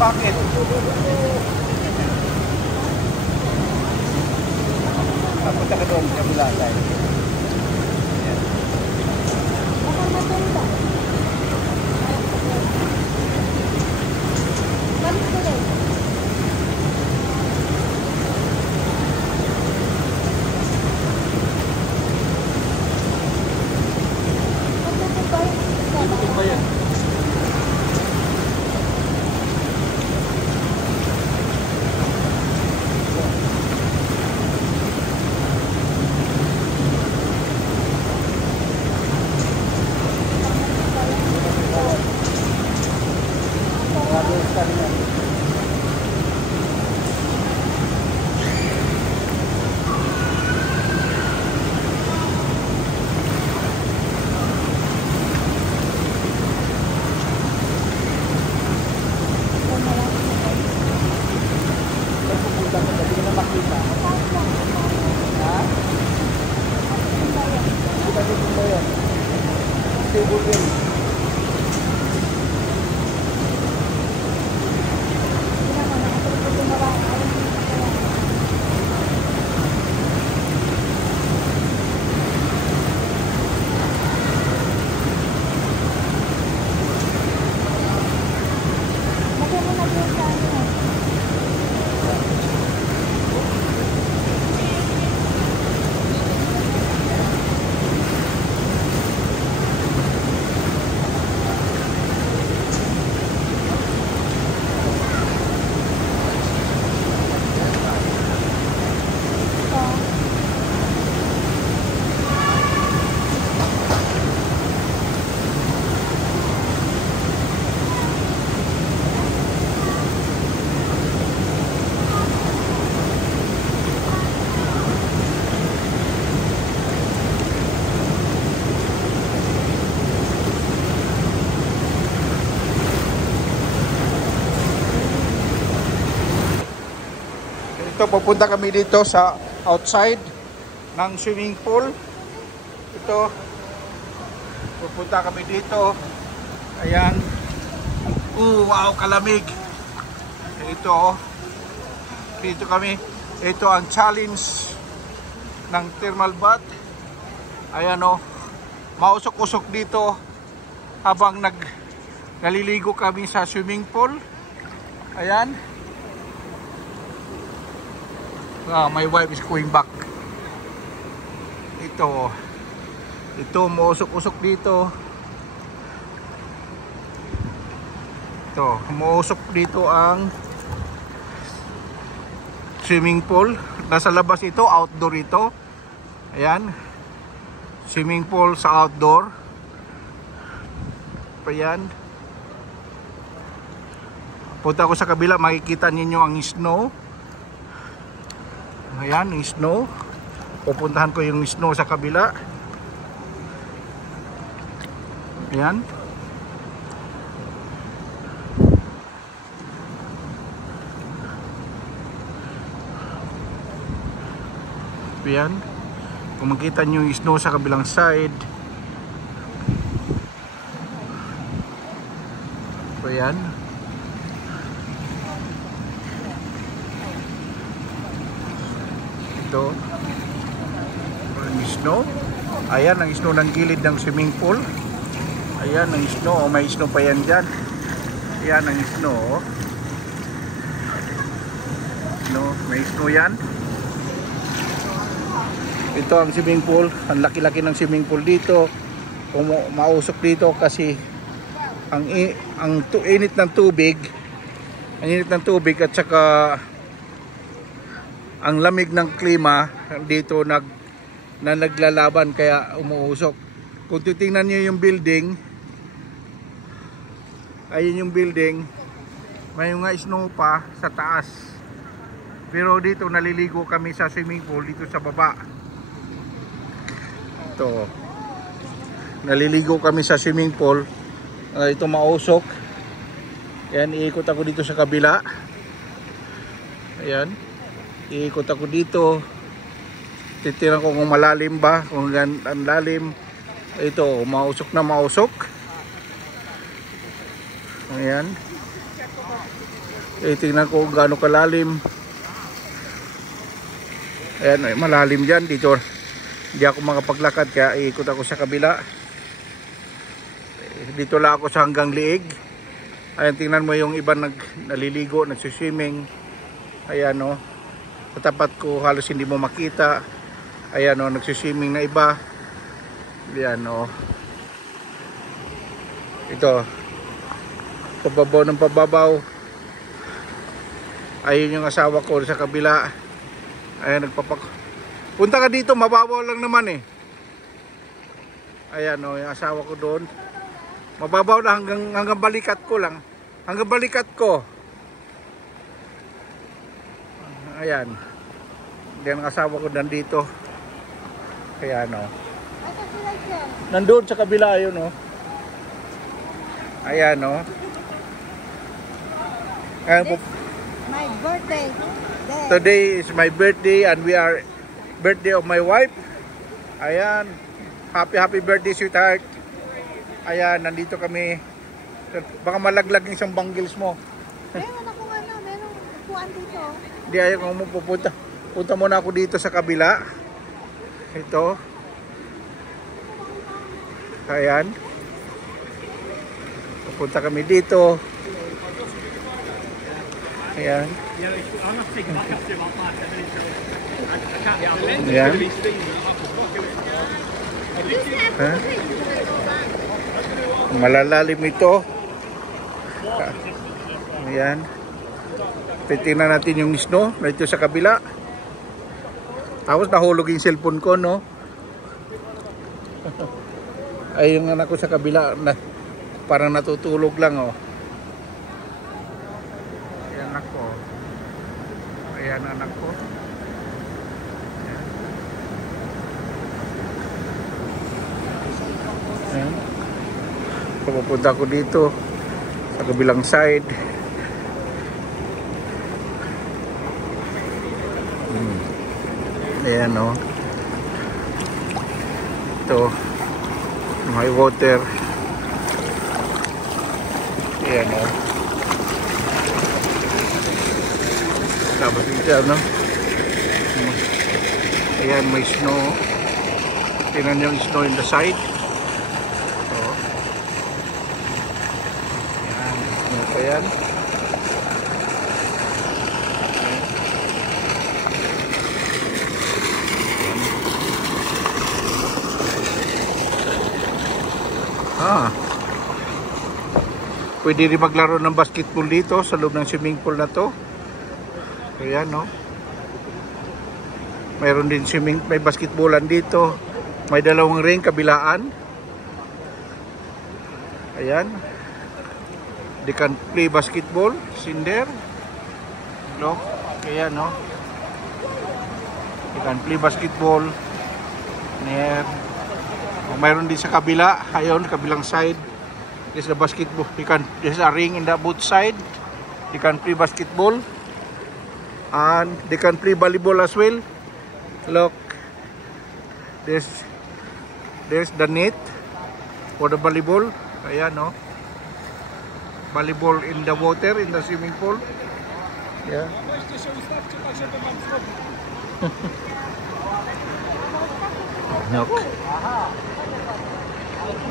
Bakit? Papunta ka doon, kabila tayo. Ayan. Baka matunda. Balik ko rin. Ito ba yan? Ito, pupunta kami dito sa outside ng swimming pool. Ito, pupunta kami dito. Ayan. Wow, kalamig. Ito, dito kami. Ito ang challenge ng thermal bath. Ayan o, mausok-usok dito habang naliligo kami sa swimming pool. Ayan. My wife is going back. Ito muusok-usok dito. Ito, muusok dito ang swimming pool. Nasa labas ito, outdoor ito. Ayan. Swimming pool sa outdoor. Ayan. Punta ko sa kabila, makikita ninyo ang snow. Ayan, yung snow. Pupuntahan ko yung snow sa kabila. Ayan. Ayan. Kung makita nyo yung snow sa kabilang side. Ayan. Ito ang snow. Ayan ang snow ng gilid ng swimming pool. Ayan ang snow. May snow pa yan dyan. Ayan ang snow. No, may snow yan. Ito ang swimming pool. Ang laki-laki ng swimming pool dito. Kung mausok dito kasi ang init ng tubig. Ang init ng tubig at saka ang lamig ng klima dito na naglalaban kaya umuusok. Kung titingnan niyo yung building, ayun yung building, may mga snow pa sa taas. Pero dito naliligo kami sa swimming pool dito sa baba. Ito. Naliligo kami sa swimming pool. Ito mausok. Ayan, iikot ako dito sa kabila. Ayan. Iikot ako dito. Titiran ko kung malalim ba, kung ang lalim. Ito, mausok na mausok. Ayan. Tingnan ko kung gaano kalalim. Ayan, malalim dyan. Dito hindi ako makapaglakad kaya iikot ako sa kabila. Dito lang ako sa hanggang liig. Ayan, tingnan mo yung iba naliligo, nagsiswimming. Ayan o. Sa tapat ko halos hindi mo makita. Ayan o, nagsiswimming na iba. Ayan o. Ito. Pababaw ng pababaw. Ayun yung asawa ko sa kabila. Ayan, punta ka dito, mababaw lang naman eh. Ayan o, yung asawa ko doon. Mababaw na hanggang balikat ko lang. Hanggang balikat ko. Ayan. Yan ang asawa ko nandito. Ayan o. Nandun sa kabila yun o. Ayan o. Ayan po. My birthday. Today is my birthday and we are birthday of my wife. Ayan. Happy birthday, sweetheart. Ayan, nandito kami. Baka malaglag yung isang bangles mo. Meron akong merong upuan dito. Hindi, ayaw kong pupunta. Punta muna ako dito sa kabila. Ito. Ayan. Pupunta kami dito. Ayan. Ayan. Ha? Malalalim ito. Ayan. Titingnan natin yung snow dito sa kabila. Tapos nahulog yung cellphone ko, no? Ay, yung anak ko sa kabila parang natutulog lang, oh. Ayan anak ko. Ayan anak ko. Ayan. Ayan. Pupunta ko dito sa kabilang side. Ayan o. Ito. May water. Ayan o. Tapos dito ano. Ayan, may snow. Tingnan yung snow in the side. So. Ayan. Snow pa yan. Pwede rin maglaro ng basketball dito sa loob ng swimming pool na to. Ayan, no? Mayroon din may basketballan dito. May dalawang ring kabilaan. Ayan. They can play basketball. In there. Look. Ayan, no? They can play basketball. There. Mayroon din sa kabila. Ayun, kabilang side. There's the basketball. There's a ring in the both side. You can play basketball. And they can play volleyball as well. Look. There's the net for the volleyball. Ayan, no? Volleyball in the water, in the swimming pool. Yeah. Look.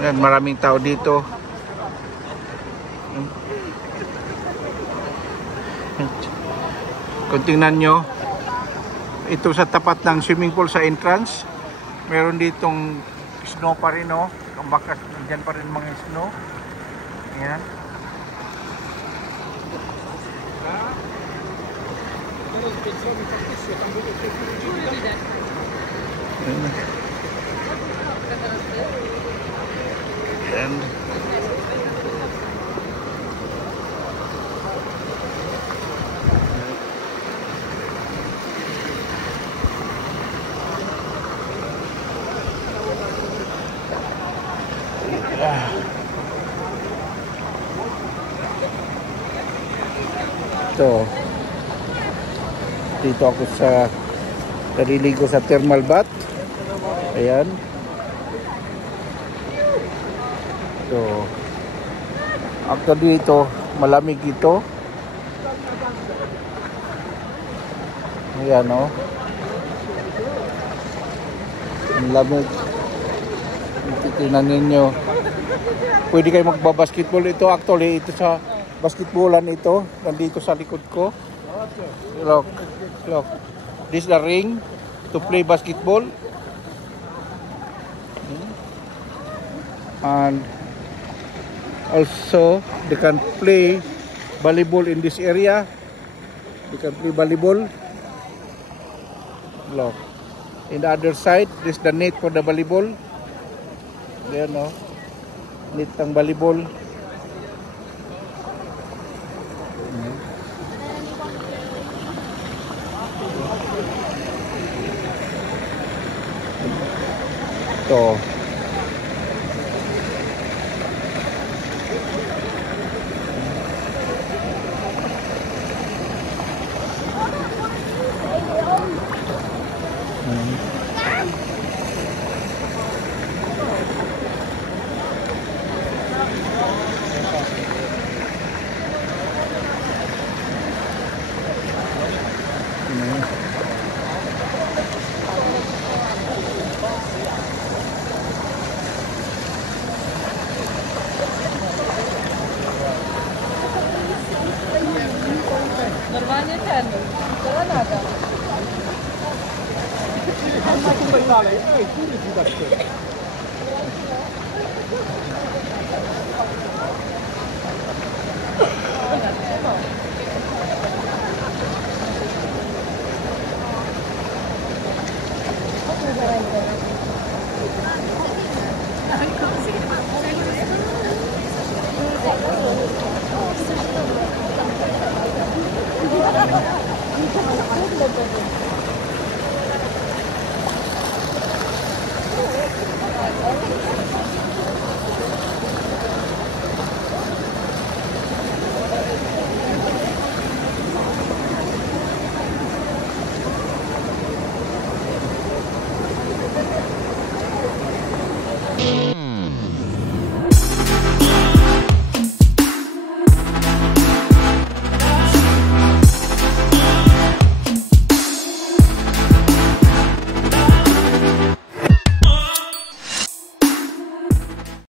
Ayan, maraming tao dito. Kung tingnan nyo, ito sa tapat ng swimming pool sa entrance, meron ditong snow pa rin, no? Kung baka dyan pa rin mga snow. Ayan. Ayan. Ito. Dito ako naliligo sa thermal bath. Ayan. So, actually ito, malamig ito. Ayan, no? Ang lamig. Titingnan ninyo. Pwede kayo magbabasketball. Ito actually, ito sa basketballan ito. Nandito sa likod ko. Look. Look. This is the ring to play basketball. And also, they can play volleyball in this area. They can play volleyball. Look. In the other side, this is the net for the volleyball. There, no? Net ng volleyball. Ito. Normalnie ten, granada. Tam na tutaj dalej. Ej, który widać ty?